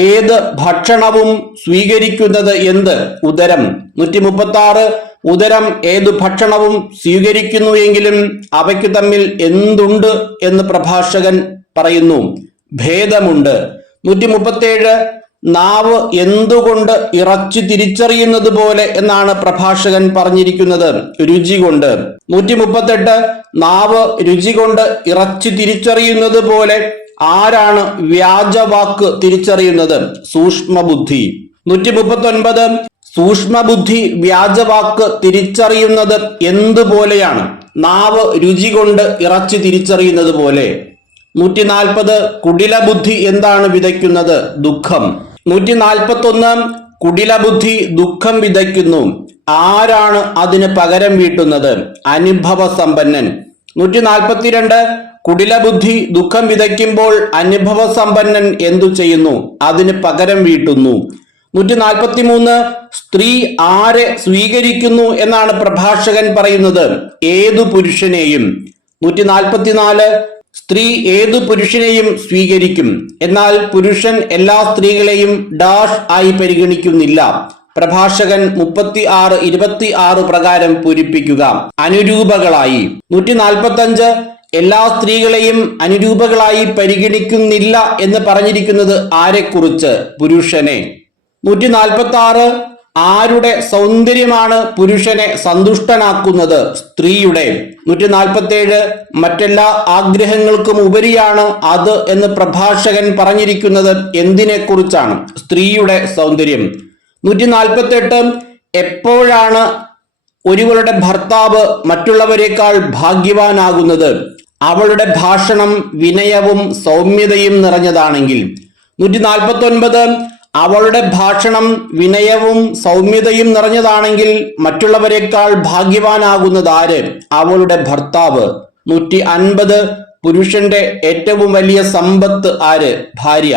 ഏത് ഭക്ഷണവും സ്വീകരിക്കുന്നത് എന്ത്? ഉദരം. 136 ഉദരം ഏതു ഭക്ഷണവും സ്വീകരിക്കുന്നു എങ്കിലും അവയ്ക്ക് തമ്മിൽ എന്തുണ്ട് എന്ന് പ്രഭാഷകൻ പറയുന്നു? ഭേദമുണ്ട്. 137 നാവ് എന്തുകൊണ്ട് ഇറച്ചി തിരിച്ചറിയുന്നത് പോലെ എന്നാണ് പ്രഭാഷകൻ പറഞ്ഞിരിക്കുന്നത്? രുചി കൊണ്ട്. 138 നാവ് രുചി കൊണ്ട് ഇറച്ചി തിരിച്ചറിയുന്നത് പോലെ ആരാണ് വ്യാജവാക്ക് തിരിച്ചറിയുന്നത്? സൂക്ഷ്മബുദ്ധി. 139 സൂക്ഷ്മബുദ്ധി വ്യാജവാക്ക് തിരിച്ചറിയുന്നത് എന്തുപോലെയാണ്? നാവ് രുചി കൊണ്ട് ഇറച്ചി തിരിച്ചറിയുന്നത് പോലെ. 140 കുടിലബുദ്ധി എന്താണ് വിതയ്ക്കുന്നത്? ദുഃഖം. 141 കുടിലബുദ്ധി ദുഃഖം വിതയ്ക്കുന്നു. ആരാണ് അതിന് പകരം വീട്ടുന്നത്? അനുഭവ സമ്പന്നൻ. 142 കുടിലബുദ്ധി ദുഃഖം വിതയ്ക്കുമ്പോൾ അനുഭവ സമ്പന്നൻ എന്തു ചെയ്യുന്നു? അതിന് പകരം വീട്ടുന്നു. 143 സ്ത്രീ ആരെ സ്വീകരിക്കുന്നു എന്നാണ് പ്രഭാഷകൻ പറയുന്നത്? ഏതു പുരുഷനെയും. 144 സ്ത്രീ ഏതു പുരുഷനെയും സ്വീകരിക്കും, എന്നാൽ പുരുഷൻ എല്ലാ സ്ത്രീകളെയും ഡാഷ് ആയി പരിഗണിക്കുന്നില്ല. പ്രഭാഷകൻ 36:26 പ്രകാരം പൂരിപ്പിക്കുക. അനുരൂപകളായി. 145 എല്ലാ സ്ത്രീകളെയും അനുരൂപകളായി പരിഗണിക്കുന്നില്ല എന്ന് പറഞ്ഞിരിക്കുന്നത് ആരെക്കുറിച്ച്? പുരുഷനെ. 146 ആരുടെ സൗന്ദര്യമാണ് പുരുഷനെ സന്തുഷ്ടനാക്കുന്നത്? സ്ത്രീയുടെ. 147 മറ്റെല്ലാ ആഗ്രഹങ്ങൾക്കും ഉപരിയാണ് അത് എന്ന് പ്രഭാഷകൻ പറഞ്ഞിരിക്കുന്നത് എന്തിനെ കുറിച്ചാണ്? സ്ത്രീയുടെ സൗന്ദര്യം. 148 എപ്പോഴാണ് ഒരുവളുടെ ഭർത്താവ് മറ്റുള്ളവരെക്കാൾ ഭാഗ്യവാനാകുന്നത്? അവളുടെ ഭാഷണം വിനയവും സൗമ്യതയും നിറഞ്ഞതാണെങ്കിൽ. 149 അവളുടെ ഭാഷണം വിനയവും സൗമ്യതയും നിറഞ്ഞതാണെങ്കിൽ മറ്റുള്ളവരെക്കാൾ ഭാഗ്യവാനാകുന്നത് ആര്? അവളുടെ ഭർത്താവ്. 150 പുരുഷന്റെ ഏറ്റവും വലിയ സമ്പത്ത് ആര്? ഭാര്യ.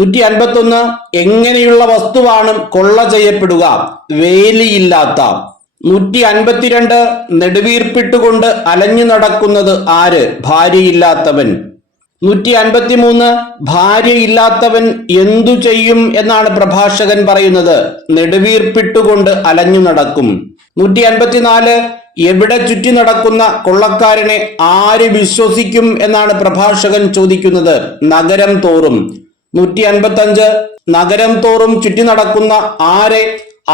151 എങ്ങനെയുള്ള വസ്തുവാണ് കൊള്ള ചെയ്യപ്പെടുക? വേലിയില്ലാത്ത. 152 നെടുവീർപ്പിട്ടുകൊണ്ട് അലഞ്ഞു നടക്കുന്നത് ആര്? ഭാര്യയില്ലാത്തവൻ. 153 ഭാര്യയില്ലാത്തവൻ എന്തു ചെയ്യും എന്നാണ് പ്രഭാഷകൻ പറയുന്നത്? നെടുവീർപ്പിട്ടുകൊണ്ട് അലഞ്ഞു നടക്കും. 154 എവിടെ ചുറ്റി നടക്കുന്ന കൊള്ളക്കാരനെ ആര് വിശ്വസിക്കും എന്നാണ് പ്രഭാഷകൻ ചോദിക്കുന്നത്? നഗരം തോറും. 155 നഗരം തോറും ചുറ്റി നടക്കുന്ന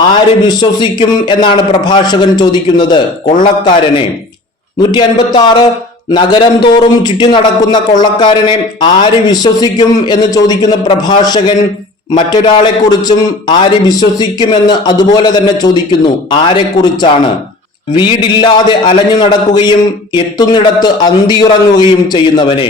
ആര് വിശ്വസിക്കും എന്നാണ് പ്രഭാഷകൻ ചോദിക്കുന്നത്? കൊള്ളക്കാരനെ. 156 നഗരം തോറും ചുറ്റി നടക്കുന്ന കൊള്ളക്കാരനെ ആര് വിശ്വസിക്കും എന്ന് ചോദിക്കുന്ന പ്രഭാഷകൻ മറ്റൊരാളെ കുറിച്ചും ആര് വിശ്വസിക്കുമെന്ന് അതുപോലെ തന്നെ ചോദിക്കുന്നു. ആരെക്കുറിച്ചാണ്? വീടില്ലാതെ അലഞ്ഞു നടക്കുകയും എത്തുന്നിടത്ത് അന്തിയുറങ്ങുകയും ചെയ്യുന്നവനെ.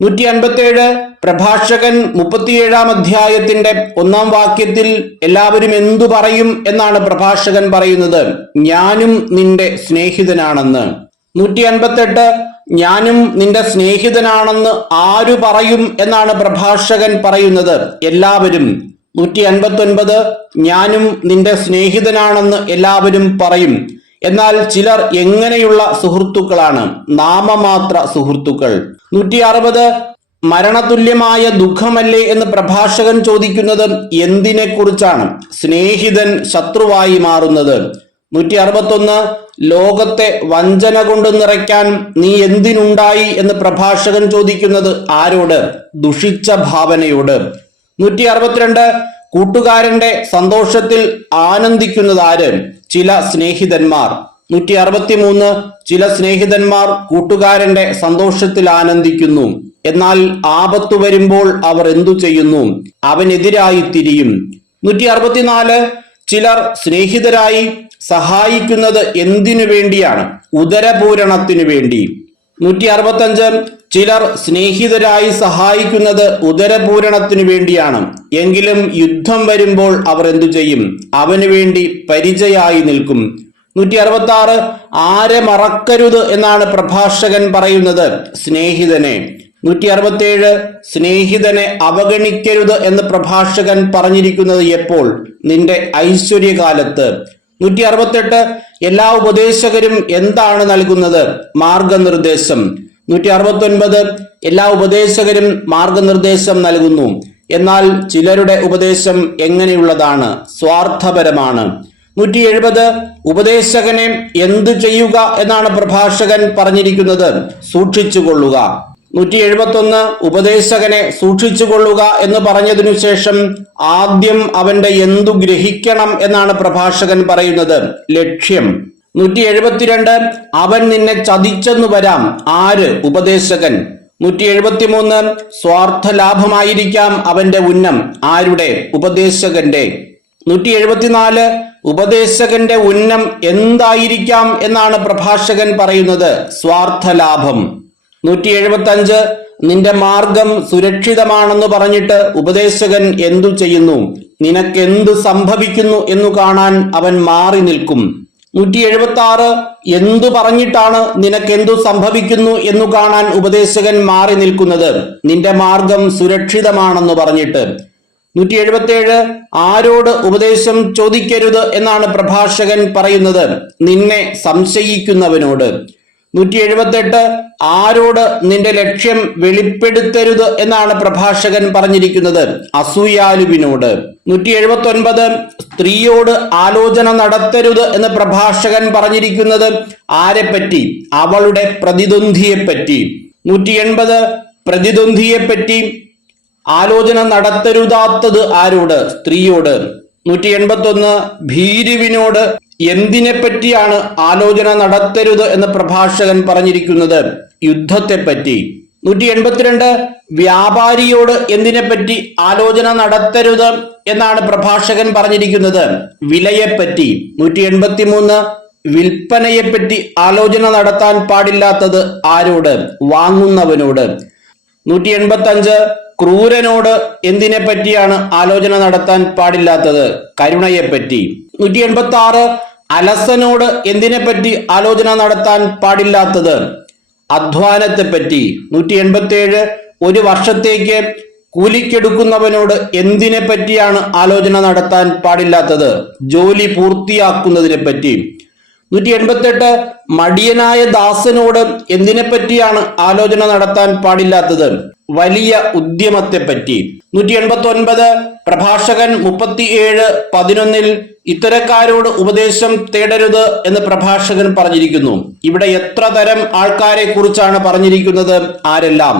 157 പ്രഭാഷകൻ 37-ാം അധ്യായത്തിന്റെ 1-ാം വാക്യത്തിൽ എല്ലാവരും എന്തു പറയും എന്നാണ് പ്രഭാഷകൻ പറയുന്നത്? ഞാനും നിന്റെ സ്നേഹിതനാണെന്ന്. 158 ഞാനും നിന്റെ സ്നേഹിതനാണെന്ന് ആരു പറയും എന്നാണ് പ്രഭാഷകൻ പറയുന്നത്. എല്ലാവരും. 159 ഞാനും നിന്റെ സ്നേഹിതനാണെന്ന് എല്ലാവരും പറയും. എന്നാൽ ചിലർ എങ്ങനെയുള്ള സുഹൃത്തുക്കളാണ്? നാമമാത്ര സുഹൃത്തുക്കൾ. 160 മരണതുല്യമായ ദുഃഖമല്ലേ എന്ന് പ്രഭാഷകൻ ചോദിക്കുന്നത് എന്തിനെ കുറിച്ചാണ്? സ്നേഹിതൻ ശത്രുവായി മാറുന്നത്. 161 ലോകത്തെ വഞ്ചന കൊണ്ട് നിറയ്ക്കാൻ നീ എന്തിനുണ്ടായി എന്ന് പ്രഭാഷകൻ ചോദിക്കുന്നത് ആരോട്? ദുഷിച്ച ഭാവനയോട്. 162 കൂട്ടുകാരന്റെ സന്തോഷത്തിൽ ആനന്ദിക്കുന്നത് ആര്? ചില സ്നേഹിതന്മാർ. 163 ചില സ്നേഹിതന്മാർ കൂട്ടുകാരന്റെ സന്തോഷത്തിൽ ആനന്ദിക്കുന്നു. എന്നാൽ ആപത്തു വരുമ്പോൾ അവർ എന്തു ചെയ്യുന്നു? അവനെതിരായി തിരിയും. 164 ചിലർ സ്നേഹിതരായി സഹായിക്കുന്നത് എന്തിനു വേണ്ടിയാണ്? ഉദരപൂരണത്തിനു വേണ്ടി. 165 ചിലർ സ്നേഹിതരായി സഹായിക്കുന്നത് ഉദരപൂരണത്തിനു വേണ്ടിയാണ്. എങ്കിലും യുദ്ധം വരുമ്പോൾ അവർ എന്തു ചെയ്യും? അവനു വേണ്ടി പരിചയായി നിൽക്കും. 166 ആരെ മറക്കരുത് എന്നാണ് പ്രഭാഷകൻ പറയുന്നത്? സ്നേഹിതനെ. 167 സ്നേഹിതനെ അവഗണിക്കരുത് എന്ന് പ്രഭാഷകൻ പറഞ്ഞിരിക്കുന്നത് എപ്പോൾ? നിന്റെ ഐശ്വര്യകാലത്ത്. 168 എല്ലാ ഉപദേശകരും എന്താണ് നൽകുന്നത്? മാർഗനിർദ്ദേശം. 169 എല്ലാ ഉപദേശകരും മാർഗനിർദ്ദേശം നൽകുന്നു. എന്നാൽ ചിലരുടെ ഉപദേശം എങ്ങനെയുള്ളതാണ്? സ്വാർത്ഥപരമാണ്. 170 ഉപദേശകനെ എന്തു ചെയ്യുക എന്നാണ് പ്രഭാഷകൻ പറഞ്ഞിരിക്കുന്നത്? സൂക്ഷിച്ചുകൊള്ളുക. 171 ഉപദേശകനെ സൂക്ഷിച്ചുകൊള്ളുക എന്ന് പറഞ്ഞതിനു ശേഷം ആദ്യം അവന്റെ എന്തു ഗ്രഹിക്കണം എന്നാണ് പ്രഭാഷകൻ പറയുന്നത്? ലക്ഷ്യം. 172 അവൻ നിന്നെ ചതിച്ചെന്നു വരാം. ആര്? ഉപദേശകൻ. 173 സ്വാർത്ഥ ലാഭമായിരിക്കാം അവന്റെ ഉന്നം. ആരുടെ? ഉപദേശകന്റെ. 174 ഉപദേശകന്റെ ഉന്നം എന്തായിരിക്കാം എന്നാണ് പ്രഭാഷകൻ പറയുന്നത്? സ്വാർത്ഥ ലാഭം. 175 നിന്റെ മാർഗം സുരക്ഷിതമാണെന്ന് പറഞ്ഞിട്ട് ഉപദേശകൻ എന്തു ചെയ്യുന്നു? നിനക്കെന്തു സംഭവിക്കുന്നു എന്നു കാണാൻ അവൻ മാറി നിൽക്കും. 176 എന്തു പറഞ്ഞിട്ടാണ് നിനക്കെന്തു സംഭവിക്കുന്നു എന്നു കാണാൻ ഉപദേശകൻ മാറി നിൽക്കുന്നത്? നിന്റെ മാർഗം സുരക്ഷിതമാണെന്ന് പറഞ്ഞിട്ട്. 177 ആരോട് ഉപദേശം ചോദിക്കരുത് എന്നാണ് പ്രഭാഷകൻ പറയുന്നത്? നിന്നെ സംശയിക്കുന്നവനോട്. 178 ആരോട് നിന്റെ ലക്ഷ്യം വെളിപ്പെടുത്തരുത് എന്നാണ് പ്രഭാഷകൻ പറഞ്ഞിരിക്കുന്നത്? അസൂയാലുവിനോട്. 179 സ്ത്രീയോട് ആലോചന നടത്തരുത് എന്ന് പ്രഭാഷകൻ പറഞ്ഞിരിക്കുന്നത് ആരെപ്പറ്റി? അവളുടെ പ്രതിദ്വന്ദ്വിയെപ്പറ്റി. 180 പ്രതിദ്വന്ദ്വിയെപ്പറ്റി ആലോചന നടത്തരുതാത്തത് ആരോട്? സ്ത്രീയോട്. 181 ഭീരുവിനോട് എന്തിനെ പറ്റിയാണ് ആലോചന നടത്തരുത് എന്ന് പ്രഭാഷകൻ പറഞ്ഞിരിക്കുന്നത്? യുദ്ധത്തെപ്പറ്റി. 182 വ്യാപാരിയോട് എന്തിനെപ്പറ്റി ആലോചന നടത്തരുത് എന്നാണ് പ്രഭാഷകൻ പറഞ്ഞിരിക്കുന്നത്? വിലയെപ്പറ്റി. 183 വിൽപ്പനയെപ്പറ്റി ആലോചന നടത്താൻ പാടില്ലാത്തത് ആരോട്? വാങ്ങുന്നവനോട്. 185 ക്രൂരനോട് എന്തിനെ പറ്റിയാണ് ആലോചന നടത്താൻ പാടില്ലാത്തത്? കരുണയെപ്പറ്റി. 186 അലസനോട് എന്തിനെ പറ്റി ആലോചന നടത്താൻ പാടില്ലാത്തത്? അധ്വാനത്തെപ്പറ്റി. 187 ഒരു വർഷത്തേക്ക് കൂലിക്കെടുക്കുന്നവനോട് എന്തിനെ പറ്റിയാണ് ആലോചന നടത്താൻ പാടില്ലാത്തത്? ജോലി പൂർത്തിയാക്കുന്നതിനെ പറ്റി. 188 മടിയനായ ദാസനോട് എന്തിനെ പറ്റിയാണ് ആലോചന നടത്താൻ പാടില്ലാത്തത്? വലിയ ഉദ്യമത്തെപ്പറ്റി. 189 പ്രഭാഷകൻ 37:11 ഇത്തരക്കാരോട് ഉപദേശം തേടരുത് എന്ന് പ്രഭാഷകൻ പറഞ്ഞിരിക്കുന്നു. ഇവിടെ എത്ര തരം ആൾക്കാരെ കുറിച്ചാണ് പറഞ്ഞിരിക്കുന്നത്? ആരെല്ലാം?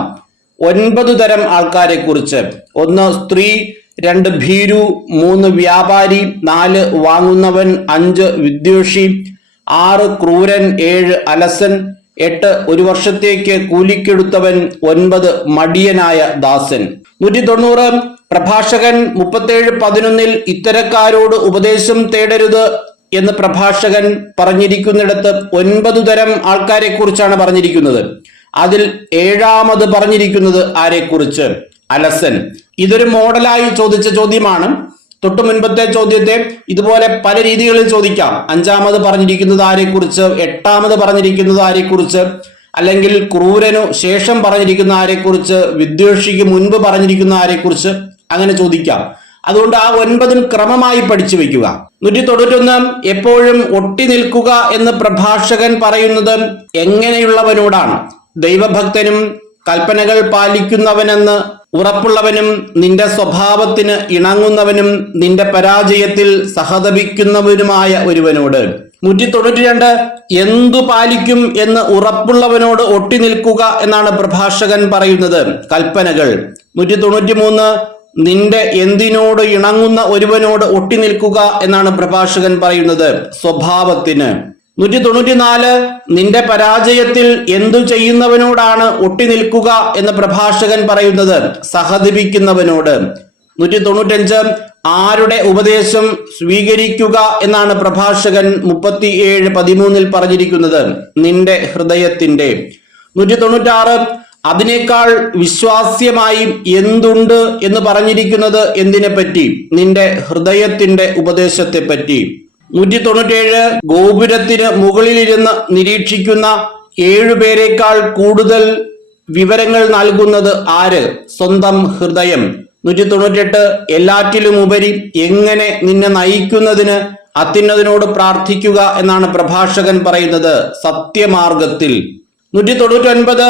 9 തരം ആൾക്കാരെ കുറിച്ച്. 1 സ്ത്രീ, 2 ഭീരു, 3 വ്യാപാരി, 4 വാങ്ങുന്നവൻ, 5 വിദ്വേഷി, 6 ക്രൂരൻ, 7 അലസൻ, 8 ഒരു വർഷത്തേക്ക് കൂലിക്കെടുത്തവൻ, 9 മടിയനായ ദാസൻ. 190 പ്രഭാഷകൻ 37:11 ഇത്തരക്കാരോട് ഉപദേശം തേടരുത് എന്ന് പ്രഭാഷകൻ പറഞ്ഞിരിക്കുന്നിടത്ത് 9 തരം ആൾക്കാരെ കുറിച്ചാണ് പറഞ്ഞിരിക്കുന്നത്. അതിൽ 7ാമത് പറഞ്ഞിരിക്കുന്നത് ആരെക്കുറിച്ച്? അലസൻ. ഇതൊരു മോഡലായി ചോദിച്ച ചോദ്യമാണ്. തൊട്ടു മുൻപത്തെ ചോദ്യത്തെ ഇതുപോലെ പല രീതികളിൽ ചോദിക്കാം. 5ാമത് പറഞ്ഞിരിക്കുന്നത് ആരെക്കുറിച്ച്? 8ാമത് പറഞ്ഞിരിക്കുന്നത് ആരെക്കുറിച്ച്? അല്ലെങ്കിൽ ക്രൂരനു ശേഷം പറഞ്ഞിരിക്കുന്ന ആരെക്കുറിച്ച്, വിദ്വേഷിക്ക് മുൻപ് പറഞ്ഞിരിക്കുന്ന ആരെക്കുറിച്ച്, അങ്ങനെ ചോദിക്കാം. അതുകൊണ്ട് ആ 9 ക്രമമായി പഠിച്ചു വെക്കുക. 191 എപ്പോഴും ഒട്ടി നിൽക്കുക എന്ന് പ്രഭാഷകൻ പറയുന്നത് എങ്ങനെയുള്ളവനോടാണ്? ദൈവഭക്തനും കൽപ്പനകൾ പാലിക്കുന്നവനെന്ന് ഉറപ്പുള്ളവനും നിന്റെ സ്വഭാവത്തിന് ഇണങ്ങുന്നവനും നിന്റെ പരാജയത്തിൽ സഹതപിക്കുന്നവനുമായ ഒരുവനോട്. 192 എന്തു പാലിക്കും എന്ന് ഉറപ്പുള്ളവനോട് ഒട്ടി നിൽക്കുക എന്നാണ് പ്രഭാഷകൻ പറയുന്നത്, കൽപ്പനകൾ. 193 നിന്റെ എന്തിനോട് ഇണങ്ങുന്ന ഒരുവനോട് ഒട്ടി നിൽക്കുക എന്നാണ് പ്രഭാഷകൻ പറയുന്നത്, സ്വഭാവത്തിന്. 194 നിന്റെ പരാജയത്തിൽ എന്തു ചെയ്യുന്നവനോടാണ് ഒട്ടി നിൽക്കുക എന്ന് പ്രഭാഷകൻ പറയുന്നത്, സഹതപിക്കുന്നവനോട്. 195 ആരുടെ ഉപദേശം സ്വീകരിക്കുക എന്നാണ് പ്രഭാഷകൻ 37:13 പറഞ്ഞിരിക്കുന്നത്, നിന്റെ ഹൃദയത്തിന്റെ. 196 അതിനേക്കാൾ വിശ്വാസ്യമായി എന്തുണ്ട് എന്ന് പറഞ്ഞിരിക്കുന്നത് എന്തിനെ പറ്റി? നിന്റെ ഹൃദയത്തിന്റെ ഉപദേശത്തെ പറ്റി. 197 ഗോപുരത്തിന് മുകളിലിരുന്ന് നിരീക്ഷിക്കുന്ന 7 പേരെക്കാൾ കൂടുതൽ വിവരങ്ങൾ നൽകുന്നത് ആര്? സ്വന്തം ഹൃദയം. 198 എല്ലാറ്റിലും ഉപരി എങ്ങനെ നിന്നെ നയിക്കുന്നതിന് അത്യുന്നതനോട് പ്രാർത്ഥിക്കുക എന്നാണ് പ്രഭാഷകൻ പറയുന്നത്, സത്യമാർഗത്തിൽ. 199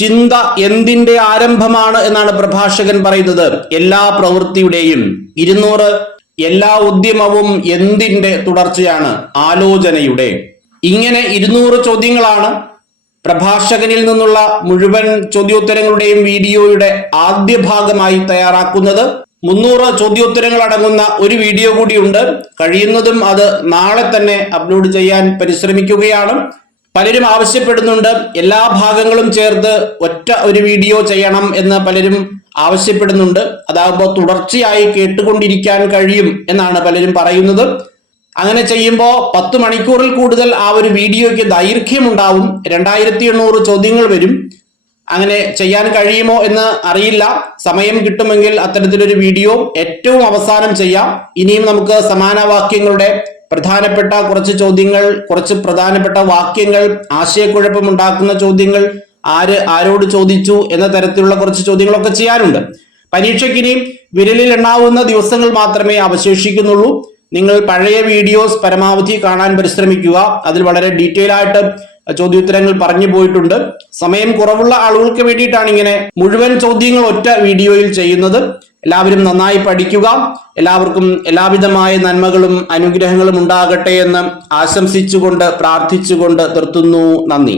ചിന്ത എന്തിന്റെ ആരംഭമാണ് എന്നാണ് പ്രഭാഷകൻ പറയുന്നത്, എല്ലാ പ്രവൃത്തിയുടെയും. 200 എല്ലാ ഉദ്യമവും എന്തിന്റെ തുടർച്ചയാണ്? ആലോചനയുടെ. ഇങ്ങനെ 200 ചോദ്യങ്ങളാണ് പ്രഭാഷകനിൽ നിന്നുള്ള മുഴുവൻ ചോദ്യോത്തരങ്ങളുടെയും വീഡിയോയുടെ ആദ്യ ഭാഗമായി തയ്യാറാക്കുന്നത്. 300 ചോദ്യോത്തരങ്ങൾ അടങ്ങുന്ന ഒരു വീഡിയോ കൂടിയുണ്ട്. കഴിയുന്നതും അത് നാളെ തന്നെ അപ്ലോഡ് ചെയ്യാൻ പരിശ്രമിക്കുകയാണ്. പലരും ആവശ്യപ്പെടുന്നുണ്ട് എല്ലാ ഭാഗങ്ങളും ചേർത്ത് ഒറ്റ ഒരു വീഡിയോ ചെയ്യണം എന്ന് പലരും ആവശ്യപ്പെടുന്നുണ്ട്. അതാകുമ്പോൾ തുടർച്ചയായി കേട്ടുകൊണ്ടിരിക്കാൻ കഴിയും എന്നാണ് പലരും പറയുന്നത്. അങ്ങനെ ചെയ്യുമ്പോൾ 10 മണിക്കൂറിൽ കൂടുതൽ ആ ഒരു വീഡിയോയ്ക്ക് ദൈർഘ്യം ഉണ്ടാവും. 2800 ചോദ്യങ്ങൾ വരും. അങ്ങനെ ചെയ്യാൻ കഴിയുമോ എന്ന് അറിയില്ല. സമയം കിട്ടുമെങ്കിൽ അത്തരത്തിലൊരു വീഡിയോ ഏറ്റവും അവസാനം ചെയ്യാം. ഇനിയും നമുക്ക് സമാനവാക്യങ്ങളുടെ പ്രധാനപ്പെട്ട കുറച്ച് ചോദ്യങ്ങൾ, കുറച്ച് പ്രധാനപ്പെട്ട വാക്യങ്ങൾ, ആശയക്കുഴപ്പമുണ്ടാക്കുന്ന ചോദ്യങ്ങൾ, ആരോട് ചോദിച്ചു എന്ന തരത്തിലുള്ള കുറച്ച് ചോദ്യങ്ങളൊക്കെ ചെയ്യാനുണ്ട്. പരീക്ഷയ്ക്ക് ഇനി വിരലിൽ എണ്ണാവുന്ന ദിവസങ്ങൾ മാത്രമേ അവശേഷിക്കുന്നുള്ളൂ. നിങ്ങൾ പഴയ വീഡിയോസ് പരമാവധി കാണാൻ പരിശ്രമിക്കുക. അതിൽ വളരെ ഡീറ്റെയിൽ ആയിട്ട് ചോദ്യോത്തരങ്ങൾ പറഞ്ഞു പോയിട്ടുണ്ട്. സമയം കുറവുള്ള ആളുകൾക്ക് വേണ്ടിയിട്ടാണ് ഇങ്ങനെ മുഴുവൻ ചോദ്യങ്ങൾ ഒറ്റ വീഡിയോയിൽ ചെയ്യുന്നത്. എല്ലാവരും നന്നായി പഠിക്കുക. എല്ലാവർക്കും എല്ലാവിധമായ നന്മകളും അനുഗ്രഹങ്ങളും ഉണ്ടാകട്ടെ എന്ന് ആശംസിച്ചുകൊണ്ട് പ്രാർത്ഥിച്ചുകൊണ്ട് നിർത്തുന്നു. നന്ദി.